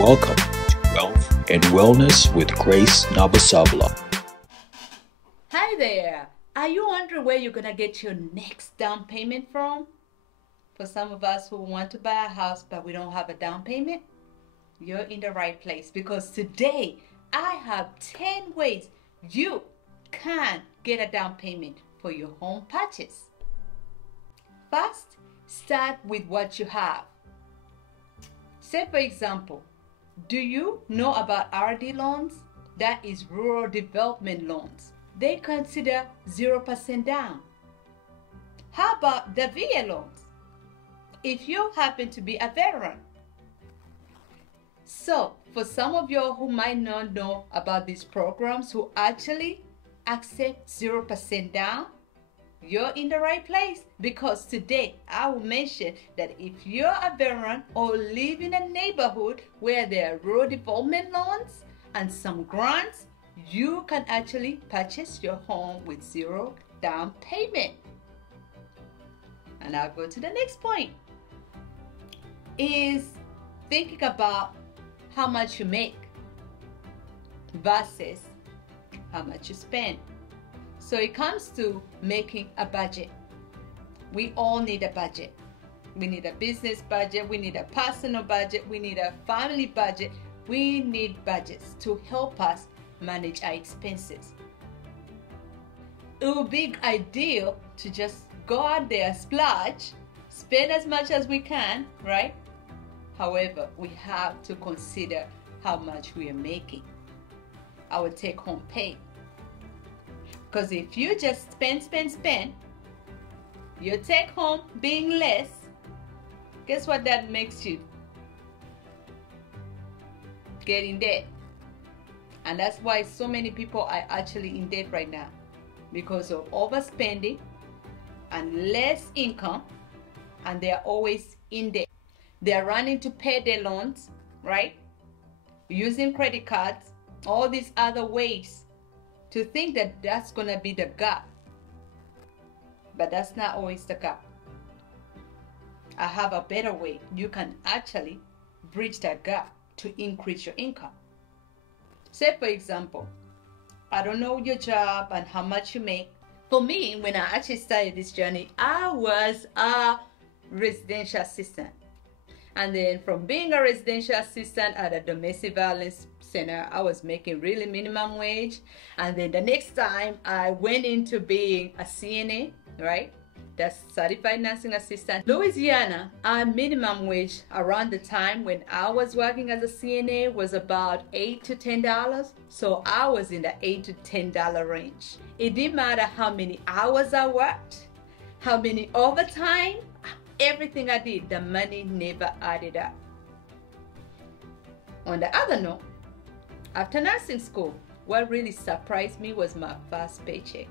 Welcome to Wealth and Wellness with Grace Nabasabla. Hi there. Are you wondering where you're going to get your next down payment from? For some of us who want to buy a house but we don't have a down payment, you're in the right place, because today I have 10 ways you can get a down payment for your home purchase. First, start with what you have. Say, for example, do you know about RD loans? That is rural development loans. They consider 0% down. How about the VA loans? If you happen to be a veteran. So, for some of you who might not know about these programs who actually accept 0% down, you're in the right place, because today I will mention that if you're a veteran or live in a neighborhood where there are rural development loans and some grants, you can actually purchase your home with 0 down payment. And I'll go to the next point, is thinking about how much you make versus how much you spend. So it comes to making a budget. We all need a budget. We need a business budget. We need a personal budget. We need a family budget. We need budgets to help us manage our expenses. It would be ideal to just go out there, splurge, spend as much as we can, right? However, we have to consider how much we are making, our take-home pay. Because if you just spend, your take-home being less, guess what that makes you? Get in debt. And that's why so many people are actually in debt right now, because of overspending and less income, and they're always in debt. They're running to pay their loans, right? Using credit cards, all these other ways to think that that's going to be the gap. But that's not always the gap. I have a better way. You can actually bridge that gap to increase your income. Say, for example, I don't know your job and how much you make. For me, when I actually started this journey, I was a residential assistant. And then from being a residential assistant at a domestic violence center, I was making really minimum wage. And then the next time I went into being a CNA, right? That's certified nursing assistant. Louisiana, our minimum wage around the time when I was working as a CNA was about $8 to $10. So I was in the $8 to $10 range. It didn't matter how many hours I worked, how many overtime, everything I did, the money never added up. On the other note, after nursing school, what really surprised me was my first paycheck.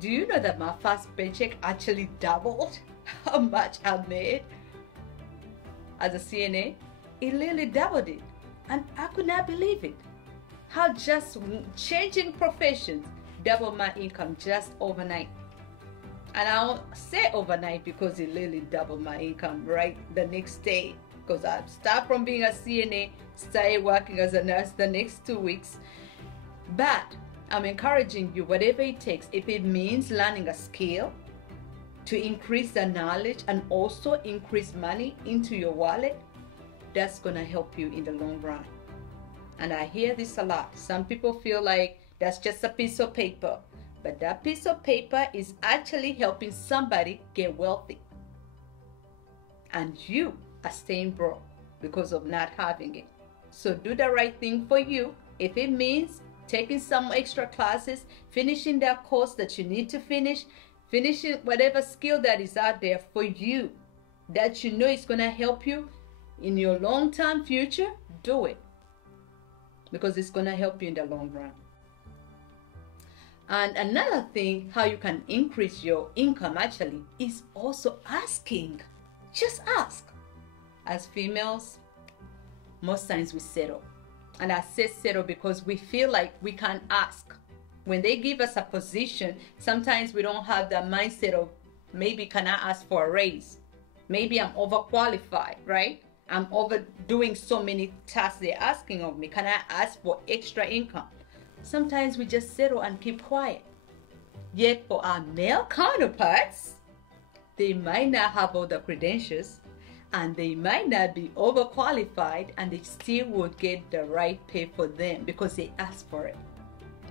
Do you know that my first paycheck actually doubled how much I made as a CNA? It literally doubled it. And I could not believe it. How just changing professions doubled my income just overnight. And I'll say overnight because it literally doubled my income right the next day. Because I started from being a CNA, started working as a nurse the next 2 weeks. But I'm encouraging you, whatever it takes, if it means learning a skill to increase the knowledge and also increase money into your wallet, that's going to help you in the long run. And I hear this a lot. Some people feel like that's just a piece of paper. But that piece of paper is actually helping somebody get wealthy. And you are staying broke because of not having it. So do the right thing for you. If it means taking some extra classes, finishing that course that you need to finish, finishing whatever skill that is out there for you, that you know is going to help you in your long-term future, do it. Because it's going to help you in the long run. And another thing, how you can increase your income actually, is also asking. Just ask. As females, most times we settle. And I say settle because we feel like we can't ask. When they give us a position, sometimes we don't have the mindset of maybe can I ask for a raise? Maybe I'm overqualified, right? I'm overdoing so many tasks they're asking of me. Can I ask for extra income? Sometimes we just settle and keep quiet. Yet for our male counterparts, they might not have all the credentials and they might not be overqualified, and they still will get the right pay for them because they ask for it.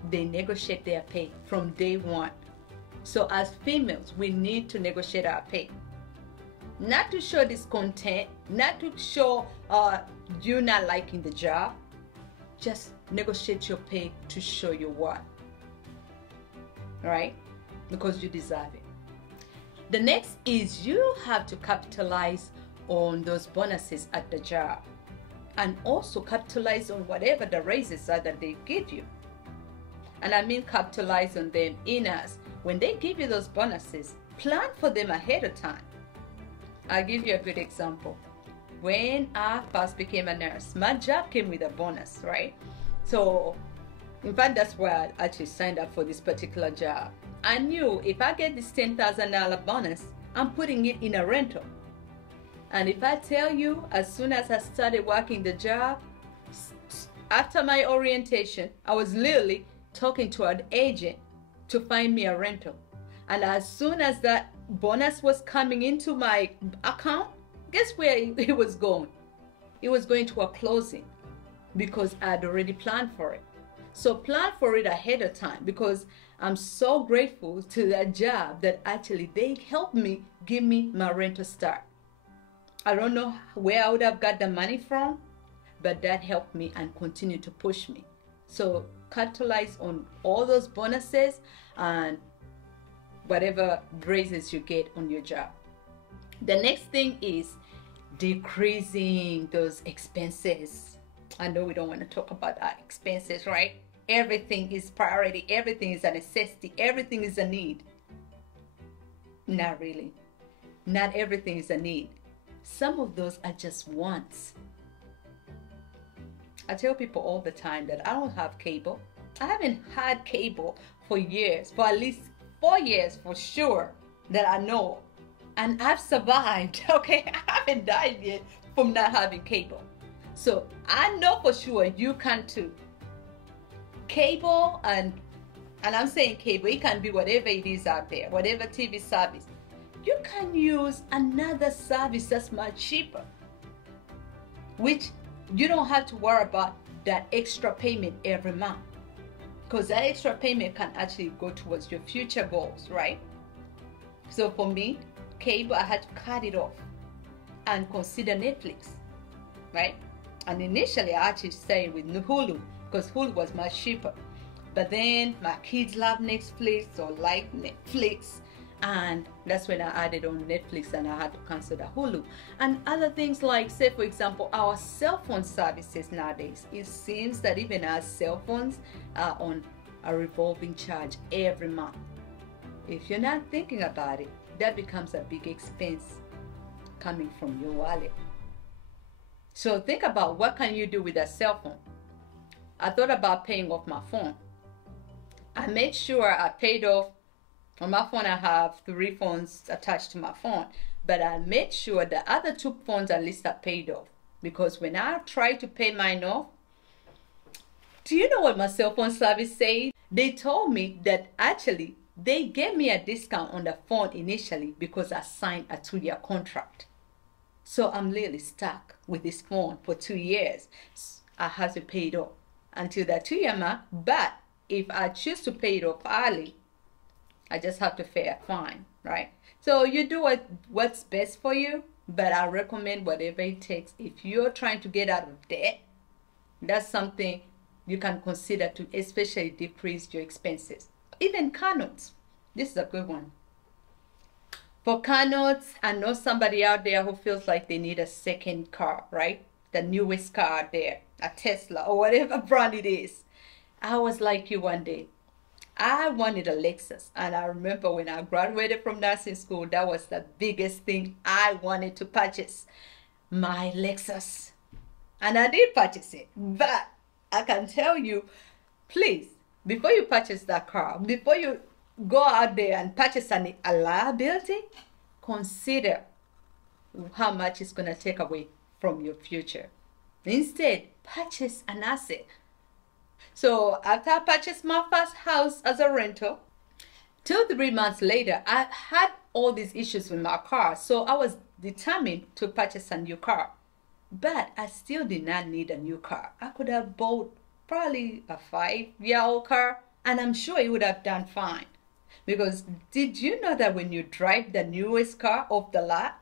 They negotiate their pay from day one. So as females, we need to negotiate our pay. Not to show discontent, not to show you not liking the job. Just negotiate your pay to show your worth. Right? Because you deserve it. The next is you have to capitalize on those bonuses at the job, and also capitalize on whatever the raises are that they give you. And I mean capitalize on them in as when they give you those bonuses, plan for them ahead of time. I'll give you a good example. When I first became a nurse, my job came with a bonus, right? So in fact, that's why I actually signed up for this particular job. I knew if I get this $10,000 bonus, I'm putting it in a rental. And if I tell you, as soon as I started working the job, after my orientation, I was literally talking to an agent to find me a rental. And as soon as that bonus was coming into my account, guess where it was going? It was going to a closing because I had already planned for it. So plan for it ahead of time, because I'm so grateful to that job that actually they helped me give me my rental start. I don't know where I would have got the money from, but that helped me and continued to push me. So capitalize on all those bonuses and whatever raises you get on your job. The next thing is decreasing those expenses. I know we don't want to talk about our expenses, right? Everything is priority. Everything is a necessity. Everything is a need. Not really. Not everything is a need. Some of those are just wants. I tell people all the time that I don't have cable. I haven't had cable for years, for at least 4 years for sure, that I know. And I've survived, okay? I haven't died yet from not having cable. So I know for sure you can too. Cable, and I'm saying cable, it can be whatever it is out there, whatever TV service. You can use another service that's much cheaper, which you don't have to worry about that extra payment every month, because that extra payment can actually go towards your future goals, right? So for me, cable, I had to cut it off and consider Netflix, right? And initially I actually stayed with Hulu because Hulu was much cheaper. But then my kids love Netflix or like Netflix, and that's when I added on Netflix and I had to cancel the Hulu. And other things like, say for example, our cell phone services nowadays. It seems that even our cell phones are on a revolving charge every month. If you're not thinking about it, that becomes a big expense coming from your wallet. So think about what can you do with a cell phone. I thought about paying off my phone. I made sure I paid off. On my phone, I have 3 phones attached to my phone, but I made sure the other 2 phones at least are paid off, because when I tried to pay mine off, do you know what my cell phone service said? They told me that actually they gave me a discount on the phone initially because I signed a 2-year contract. So I'm literally stuck with this phone for 2 years. I have to pay it off until that 2-year mark, but if I choose to pay it off early, I just have to pay a fine, right? So you do what's best for you, but I recommend whatever it takes. If you're trying to get out of debt, that's something you can consider to especially decrease your expenses. Even car notes. This is a good one. For car notes, I know somebody out there who feels like they need a second car, right? The newest car out there, a Tesla or whatever brand it is. I was like you one day. I wanted a Lexus, and I remember when I graduated from nursing school, that was the biggest thing I wanted to purchase, my Lexus. And I did purchase it, but I can tell you, please, before you purchase that car, before you go out there and purchase a liability, consider how much it's going to take away from your future. Instead, purchase an asset. So after I purchased my first house as a rental, 2 3 months later, I had all these issues with my car. So I was determined to purchase a new car. But I still did not need a new car. I could have bought probably a 5-year-old car, and I'm sure it would have done fine. Because did you know that when you drive the newest car off the lot,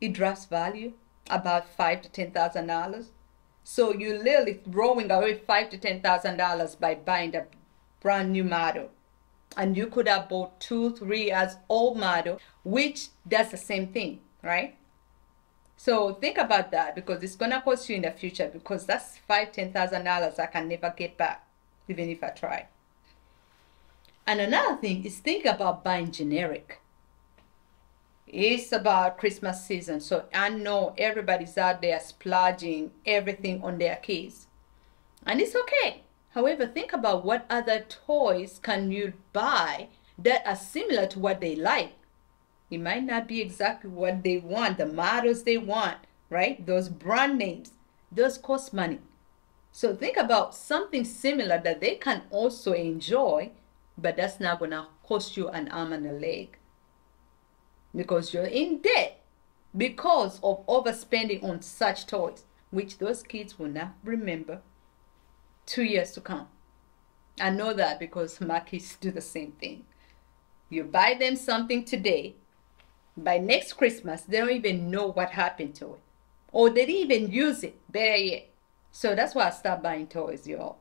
it drops value about $5,000 to $10,000? So you're literally throwing away $5,000 to $10,000 by buying the brand new model. And you could have bought 2 3 years old model, which does the same thing, right? So think about that, because it's gonna cost you in the future, because that's $5,000 to $10,000 I can never get back, even if I try. And another thing is, think about buying generic. It's about Christmas season, so I know everybody's out there splurging everything on their kids. And it's okay. However, think about what other toys can you buy that are similar to what they like. It might not be exactly what they want, the models they want, right? Those brand names, those cost money. So think about something similar that they can also enjoy, but that's not going to cost you an arm and a leg, because you're in debt because of overspending on such toys, which those kids will not remember 2 years to come. I know that because my kids do the same thing. You buy them something today, by next Christmas, they don't even know what happened to it. Or they didn't even use it, better yet. So that's why I stopped buying toys, y'all.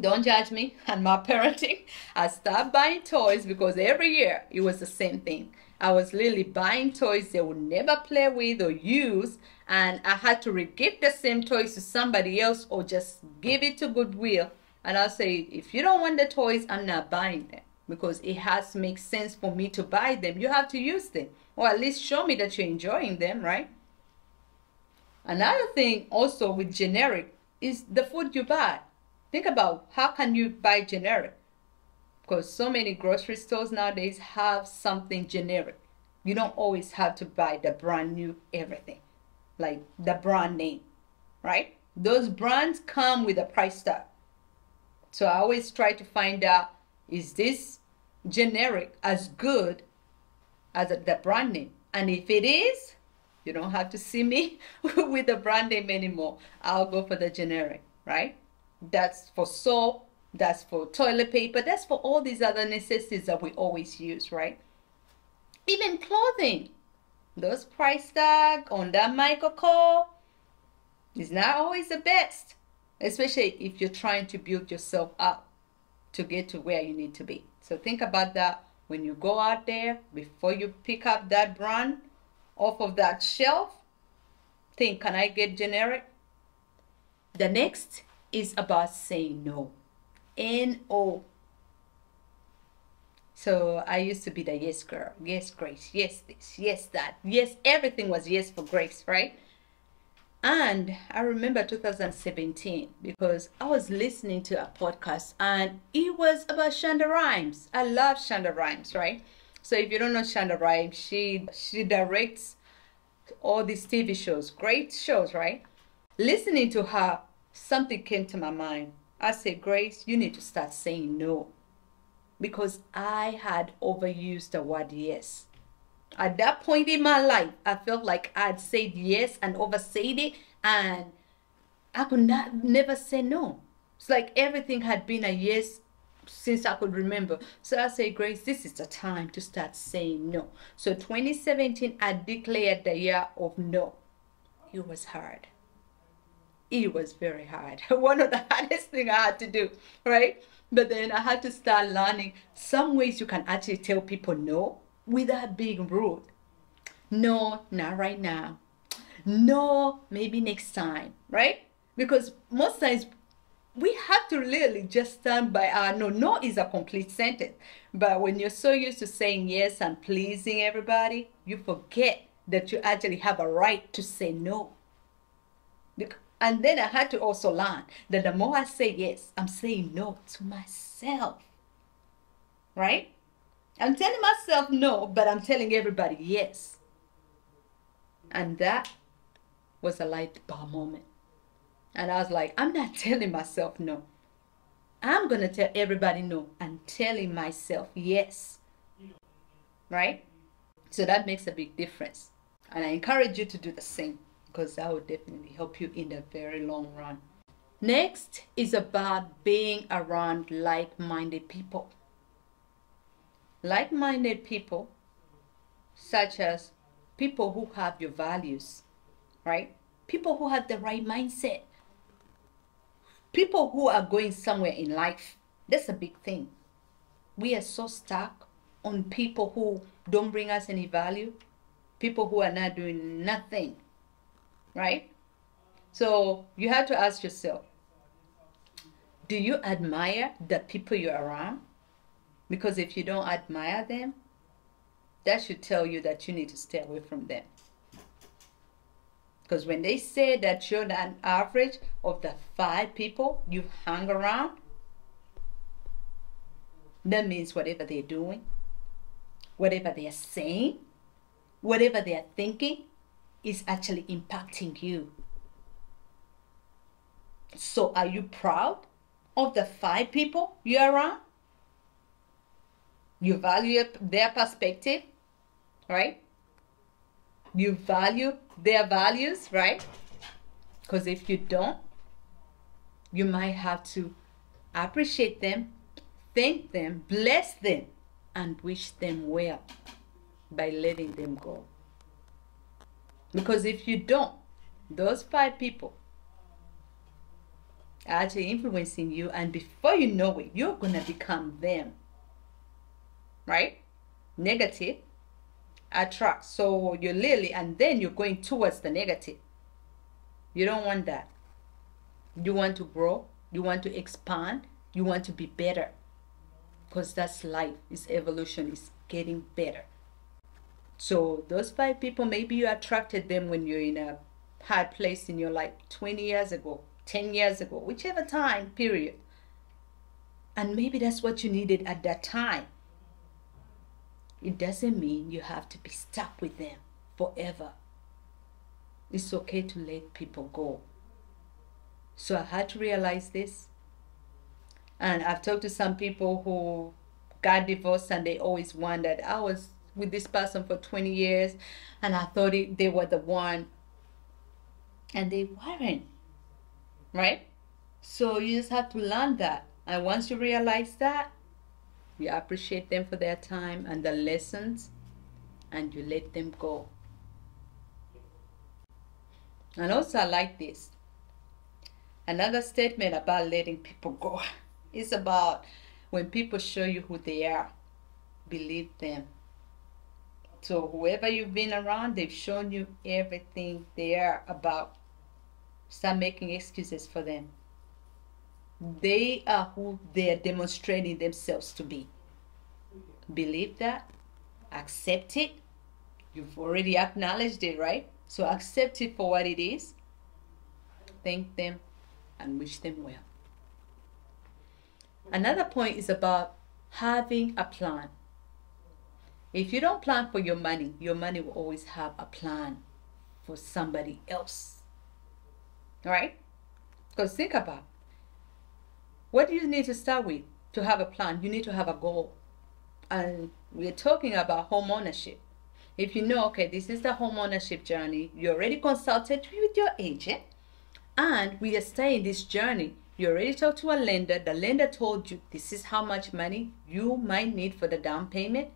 Don't judge me and my parenting. I stopped buying toys because every year it was the same thing. I was literally buying toys they would never play with or use, and I had to re-gift the same toys to somebody else or just give it to Goodwill. And I'll say, if you don't want the toys, I'm not buying them, because it has to make sense for me to buy them. You have to use them, or at least show me that you're enjoying them, right? Another thing also with generic is the food you buy. Think about, how can you buy generic? Because so many grocery stores nowadays have something generic. You don't always have to buy the brand new everything, like the brand name, right? Those brands come with a price tag. So I always try to find out, is this generic as good as the brand name? And if it is, you don't have to see me with the brand name anymore. I'll go for the generic, right? That's for soap, that's for toilet paper, that's for all these other necessities that we always use, right? Even clothing, those price tag on that Michael Kors is not always the best, especially if you're trying to build yourself up to get to where you need to be. So think about that when you go out there. Before you pick up that brand off of that shelf, think, can I get generic? The next is about saying no. N-O. So I used to be the yes girl, yes Grace, yes this, yes that, yes everything was yes for Grace, right? And I remember 2017, because I was listening to a podcast and it was about Shonda Rhimes. I love Shonda Rhimes, right? So if you don't know Shonda Rhimes, she directs all these TV shows, great shows, right? Listening to her, something came to my mind. I said, Grace, you need to start saying no. Because I had overused the word yes. At that point in my life, I felt like I'd said yes and oversaid it, and I could never say no. It's like everything had been a yes since I could remember. So I said, Grace, this is the time to start saying no. So 2017, I declared the year of no. It was hard. It was very hard. One of the hardest things I had to do, right? But then I had to start learning some ways you can actually tell people no without being rude. No, not right now. No, maybe next time, right? Because most times we have to really just stand by our no. No is a complete sentence. But when you're so used to saying yes and pleasing everybody, you forget that you actually have a right to say no. And then I had to also learn that the more I say yes, I'm saying no to myself, right? I'm telling myself no, but I'm telling everybody yes. And that was a light bulb moment. And I was like, I'm not telling myself no. I'm going to tell everybody no. I'm telling myself yes. Right? So that makes a big difference. And I encourage you to do the same, because that will definitely help you in the very long run. Next is about being around like-minded people. Like-minded people, such as people who have your values, right? People who have the right mindset. People who are going somewhere in life. That's a big thing. We are so stuck on people who don't bring us any value, people who are not doing nothing, right? So you have to ask yourself, do you admire the people you're around? Because if you don't admire them, that should tell you that you need to stay away from them. Because when they say that you're an average of the 5 people you hang around, that means whatever they're doing, whatever they are saying, whatever they are thinking is actually impacting you. So are you proud of the 5 people you're around? You value their perspective, right? You value their values, right? Because if you don't, you might have to appreciate them, thank them, bless them, and wish them well by letting them go. Because if you don't, those 5 people are actually influencing you, and before you know it, you're going to become them, right? Negative attracts. So you're literally, and then you're going towards the negative. You don't want that. You want to grow, you want to expand, you want to be better. Because that's life, it's evolution, it's getting better. So those 5 people, maybe you attracted them when you're in a hard place in your life 20 years ago, 10 years ago, whichever time period. And maybe that's what you needed at that time. It doesn't mean you have to be stuck with them forever. It's okay to let people go. So I had to realize this. And I've talked to some people who got divorced and they always wondered, I was with this person for 20 years and I thought they were the one. And they weren't. Right? So you just have to learn that. And once you realize that, you appreciate them for their time and the lessons, and you let them go. And also, I like this. Another statement about letting people go is about when people show you who they are, believe them. So whoever you've been around, they've shown you everything they are about. Stop making excuses for them. They are who they are demonstrating themselves to be. Believe that. Accept it. You've already acknowledged it, right? So accept it for what it is. Thank them and wish them well. Another point is about having a plan. If you don't plan for your money will always have a plan for somebody else. Right? Because think about, what do you need to start with to have a plan? You need to have a goal. And we're talking about home ownership. If you know, okay, this is the home ownership journey, you already consulted with your agent, and we are starting this journey. You already talked to a lender. The lender told you this is how much money you might need for the down payment.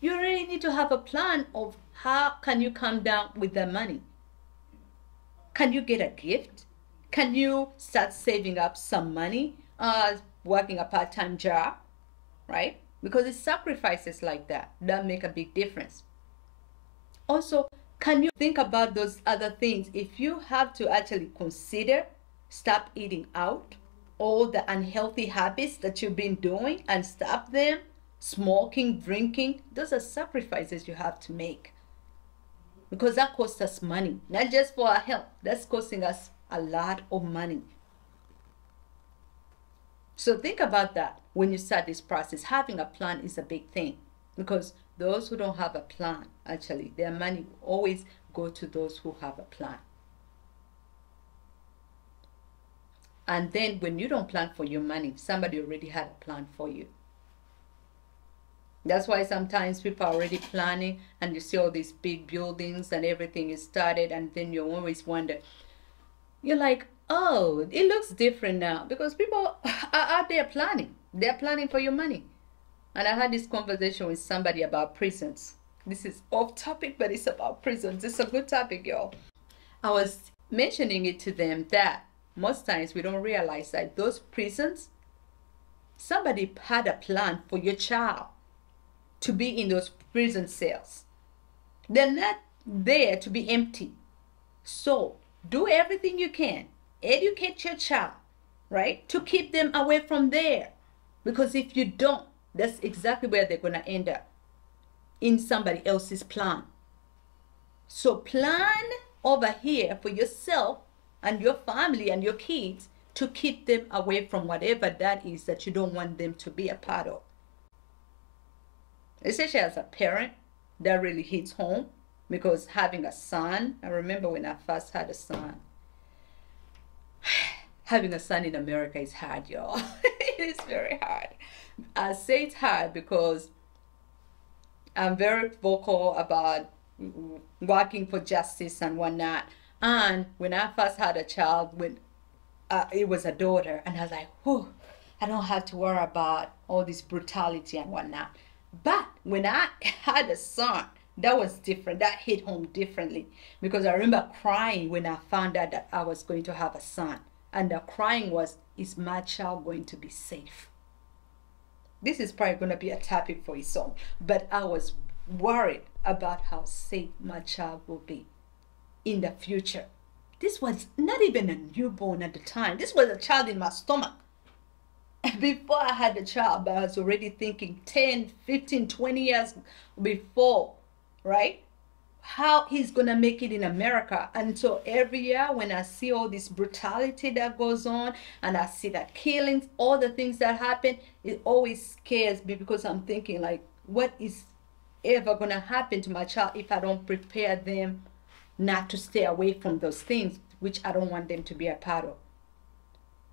You already need to have a plan of how can you come down with the money. Can you get a gift? Can you start saving up some money? Working a part-time job, right? Because it's sacrifices like that make a big difference. Also, can you think about those other things? If you have to actually consider stop eating out, all the unhealthy habits that you've been doing, and stop them, smoking, drinking, those are sacrifices you have to make. Because that costs us money, not just for our health, that's costing us a lot of money. So think about that when you start this process. Having a plan is a big thing, because those who don't have a plan, actually, their money will always go to those who have a plan. And then when you don't plan for your money, somebody already had a plan for you. That's why sometimes people are already planning and you see all these big buildings and everything is started, and then you always wonder, you're like, oh, it looks different now because people are out there planning. They're planning for your money. And I had this conversation with somebody about prisons. This is off topic, but it's about prisons. It's a good topic, y'all. I was mentioning it to them that most times we don't realize that those prisons, somebody had a plan for your child to be in those prison cells. They're not there to be empty. So do everything you can. Educate your child, right? To keep them away from there. Because if you don't, that's exactly where they're going to end up. In somebody else's plan. So plan over here for yourself and your family and your kids to keep them away from whatever that is that you don't want them to be a part of. Especially as a parent, that really hits home, because having a son, I remember when I first had a son, having a son in America is hard, y'all. It is very hard. I say it's hard because I'm very vocal about working for justice and whatnot. And when I first had a child, it was a daughter, and I was like, whew, I don't have to worry about all this brutality and whatnot. But when I had a son, that was different. That hit home differently, because I remember crying when I found out that I was going to have a son. And the crying was, is my child going to be safe? This is probably going to be a topic for its own. But I was worried about how safe my child will be in the future. This was not even a newborn at the time. This was a child in my stomach. Before I had the child, but I was already thinking 10, 15, 20 years before, right? How he's going to make it in America. And so every year when I see all this brutality that goes on, and I see that killings, all the things that happen, it always scares me, because I'm thinking, like, what is ever going to happen to my child if I don't prepare them not to stay away from those things, which I don't want them to be a part of.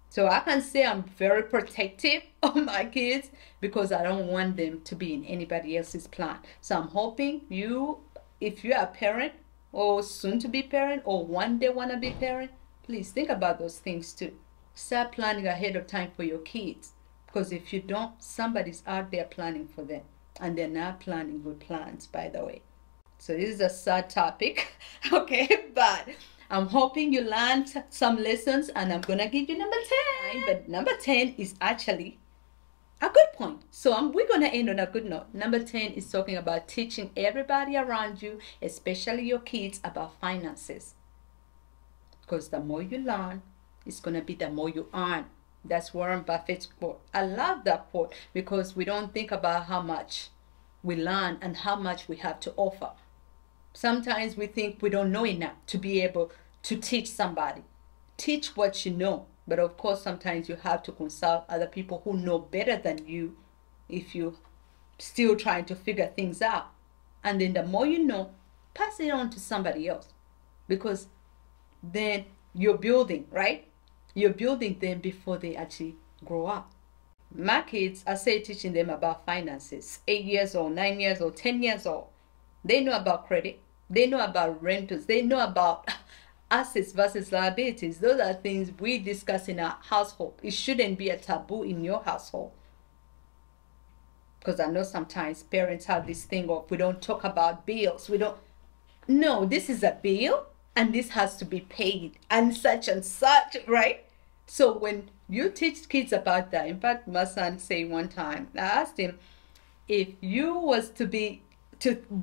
So I can say I'm very protective of my kids, because I don't want them to be in anybody else's plan. So I'm hoping you, if you're a parent or soon to be parent or one day want to be parent, please think about those things too. Start planning ahead of time for your kids, because if you don't, somebody's out there planning for them, and they're not planning good plans, by the way. So this is a sad topic, okay, but I'm hoping you learned some lessons, and I'm going to give you number 10. But number 10 is actually a good point. So we're going to end on a good note. Number 10 is talking about teaching everybody around you, especially your kids, about finances. Because the more you learn, it's going to be the more you earn. That's Warren Buffett's quote. I love that quote, because we don't think about how much we learn and how much we have to offer. Sometimes we think we don't know enough to be able to teach somebody. Teach what you know. But of course, sometimes you have to consult other people who know better than you if you're still trying to figure things out. And then the more you know, pass it on to somebody else. Because then you're building, right? You're building them before they actually grow up. My kids, I say teaching them about finances. 8 years old, 9 years old, 10 years old. They know about credit. They know about rentals. They know about assets versus liabilities. Those are things we discuss in our household. It shouldn't be a taboo in your household. Because I know sometimes parents have this thing of, we don't talk about bills. No, this is a bill and this has to be paid and such, right? So when you teach kids about that, in fact, my son said one time, I asked him, if you was to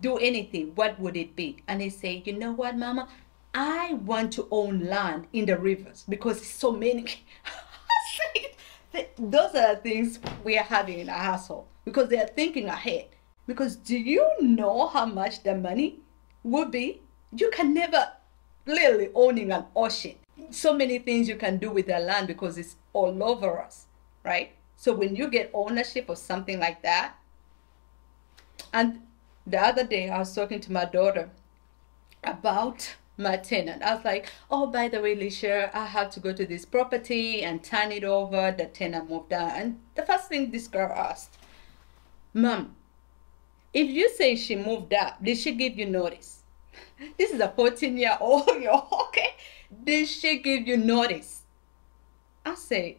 do anything, what would it be? And he said, you know what, Mama? I want to own land in the rivers, because it's so many. Those are the things we are having in our household, because they are thinking ahead. Because do you know how much the money would be? You can never literally owning an ocean. So many things you can do with the land, because it's all over us, right? So when you get ownership of something like that, and the other day I was talking to my daughter about my tenant. I was like, oh, by the way, Lisha, I have to go to this property and turn it over. The tenant moved out. And the first thing this girl asked, Mom, if you say she moved out, did she give you notice? This is a 14-year-old, okay? Did she give you notice? I say,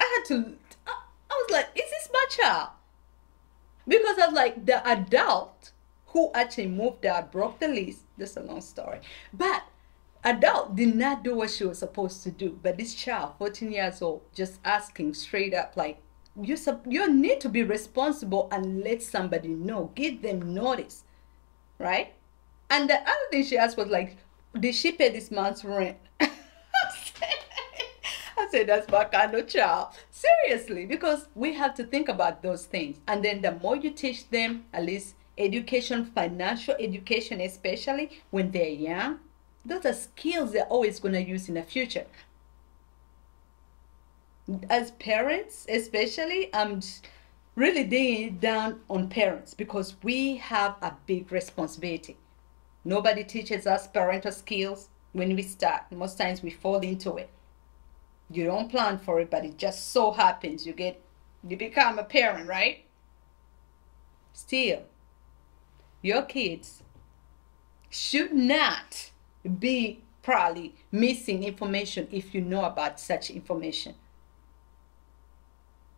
I was like, is this my child? Because I was like, the adult who actually moved out, broke the lease. That's a long story. But adult did not do what she was supposed to do. But this child, 14 years old, just asking straight up, like, you need to be responsible and let somebody know. Give them notice, right? And the other thing she asked was like, did she pay this month's rent? I said, that's my kind of child. Seriously, because we have to think about those things. And then the more you teach them, at least education, financial education, especially when they're young, those are skills they're always going to use in the future. As parents, especially, I'm really digging down on parents because we have a big responsibility. Nobody teaches us parental skills when we start. Most times we fall into it. You don't plan for it, but it just so happens you become a parent, right? Still, your kids should not be probably missing information if you know about such information.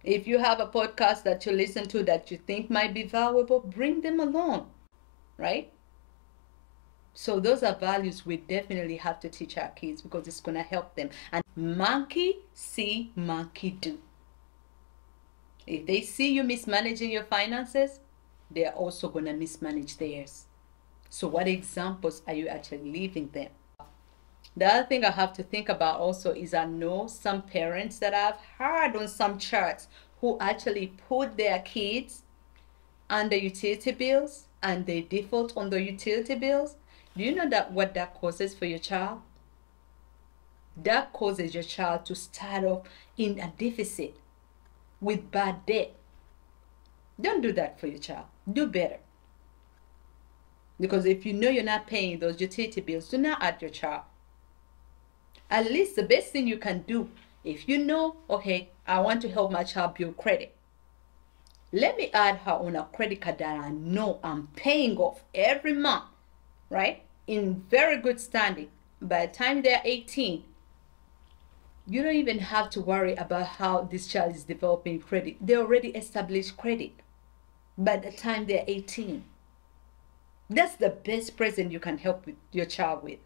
If you have a podcast that you listen to that you think might be valuable, bring them along, right? So those are values we definitely have to teach our kids because it's going to help them. And monkey see, monkey do. If they see you mismanaging your finances, they are also going to mismanage theirs. So what examples are you actually leaving them? The other thing I have to think about also is I know some parents that I've heard on some charts who actually put their kids under utility bills and they default on the utility bills. Do you know that what that causes for your child? That causes your child to start off in a deficit with bad debt. Don't do that for your child. Do better. Because if you know you're not paying those utility bills, do not add your child. At least the best thing you can do, if you know, okay, I want to help my child build credit. Let me add her on a credit card that I know I'm paying off every month, right? In very good standing. By the time they're 18, you don't even have to worry about how this child is developing credit. They already established credit by the time they're 18. That's the best present you can help with your child with.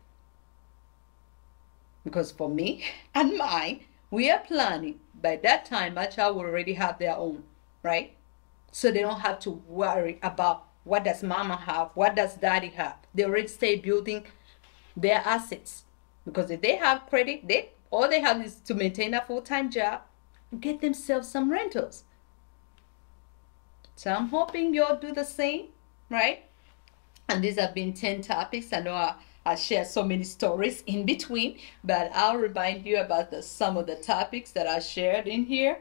Because for me and mine, we are planning by that time my child will already have their own, right? So they don't have to worry about what does mama have, what does daddy have. They already stay building their assets. Because if they have credit, all they have is to maintain a full-time job, get themselves some rentals. So I'm hoping you'll do the same, right? And these have been 10 topics. I know I share so many stories in between, but I'll remind you about some of the topics that I shared in here.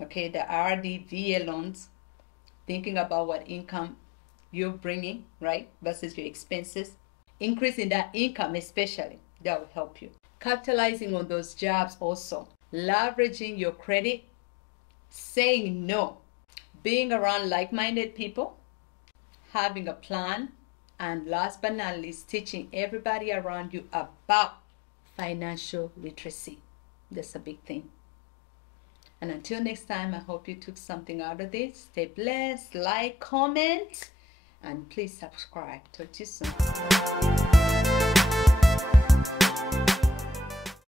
Okay, the RD, VA loans, thinking about what income you're bringing, right, versus your expenses. Increasing that income especially, that will help you. Capitalizing on those jobs also. Leveraging your credit. Saying no. Being around like-minded people. Having a plan. And last but not least, teaching everybody around you about financial literacy. That's a big thing. And until next time, I hope you took something out of this. Stay blessed, like, comment, and please subscribe. Talk to you soon.